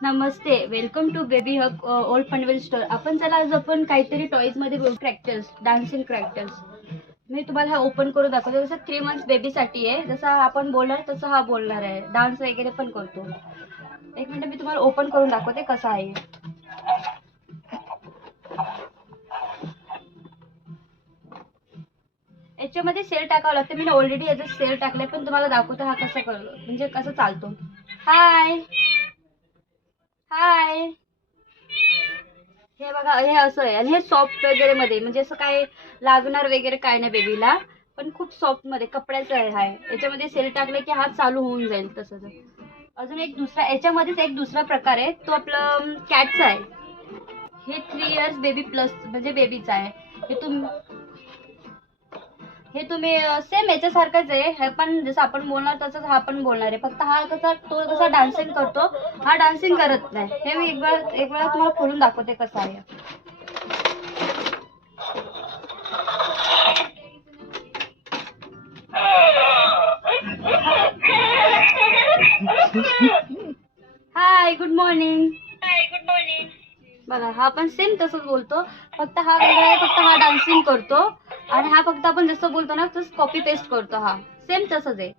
Namaste, welcome to baby hub old Panvel store. आपण चला आज आपण काहीतरी टॉईज मध्ये बघू. क्रॅक्टर्स, डान्सिंग क्रॅक्टर्स. मी तुम्हाला हा ओपन करून दाखवतो. जसं 3 मंथ्स बेबीसाठी आहे. जसं आपण बोलणार तसं हा बोलणार आहे. डान्स वगैरे पण करतो. एक मिनिट मी तुम्हाला ओपन करून दाखवते कसा आहे. याच्यामध्ये सेल टाकावं लागतं. मी ऑलरेडी याचा सेल टाकलाय, पण तुम्हाला दाखवतो हा कसा करतो, म्हणजे कसं चालतो. हाय हाय, हे बघा, हे असं आहे आणि हे सॉफ्ट वगैरे मध्ये, म्हणजे असं काय लागणार वगैरे काय नाही बेबीला, पण खूप सॉफ्ट मध्ये कपड्याचं आहे. हाय, याच्यामध्ये सेल टाकलं की हा चालू होऊन जाईल तसंच. अजून एक दुसरा, याच्यामध्येच एक दुसरा प्रकार आहे, तो आपलं कॅटचा आहे. हे 3 इयर्स बेबी प्लस म्हणजे बेबीचा आहे. हे तुम्ही सेम याच्यासारखंच आहे. हे पण जसं आपण बोलणार तसंच हा पण बोलणार आहे. फक्त हा कसा, तो कसा डान्सिंग करतो, हा डान्सिंग करत नाही. हे मी एक वेळा तुम्हाला खोलून दाखवते कसं आहे. हाय, गुड मॉर्निंग. बघा, हा पण सेम तसंच बोलतो. फक्त हा वेगळा आहे, फक्त हा डान्सिंग करतो आणि हा फक्त आपण जसं बोलतो ना तसं कॉपी पेस्ट करतो. हा सेम तसंच आहे.